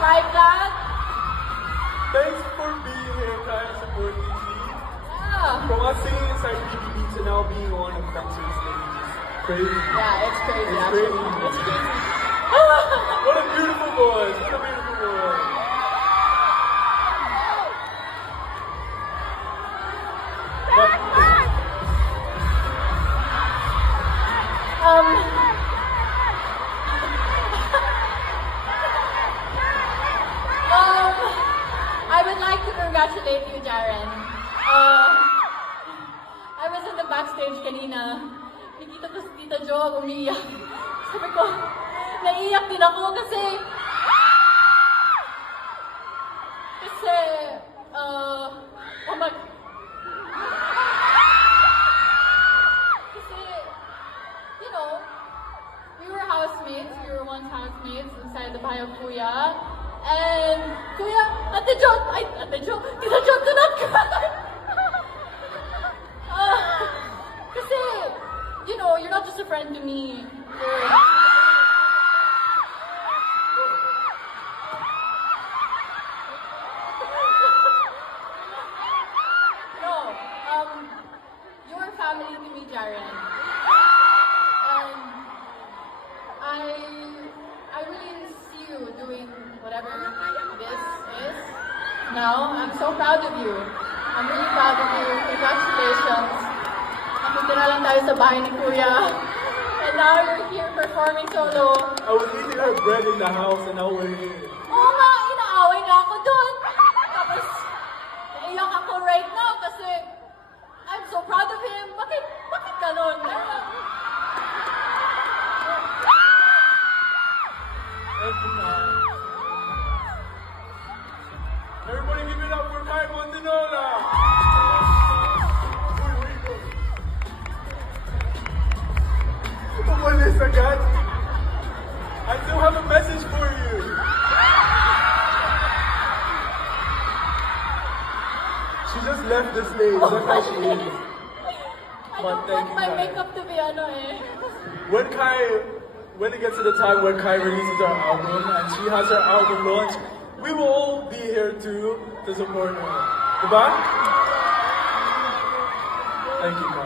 like that. Thanks for being here, Kai, and supporting me. Yeah. From us singing inside BBB to now being on a concert stage is crazy. Yeah, it's crazy It's actually. crazy. It's crazy. What a beautiful voice. What a beautiful voice. I would like to congratulate you, Jaren. I was in the backstage kanina. Nakita ko si Tita Jo umiiyak. Sabi ko, naiiyak din ako kasi oh my, kasi, you know, we were housemates, we were once housemates inside the bahay of Kuya. And Kuya, Ate Jo, Tita Jo, do not cry! Kasi, you know, you're not just a friend to me. You're a family to me, Jaren. And I really see you doing whatever this is. Now, I'm so proud of you. I'm really proud of you. Congratulations. Nakita na lang tayo sa bahay ni Kuya. And now you're here performing solo. I was eating her bread in the house and now we're here. Oo nga, inaaway nga ako doon. Tapos, naiyak ako right now kasi I'm so proud of him. Bakit ganun? Every time. Everybody give it up for Kai Montinola! Umalis agad. I still have a message for you. She just left the stage. That's how she is. I don't want my makeup to be When it gets to the time when Kai releases her album and she has her album launch, we will all be here too to support her. Diba? Thank you, Kai.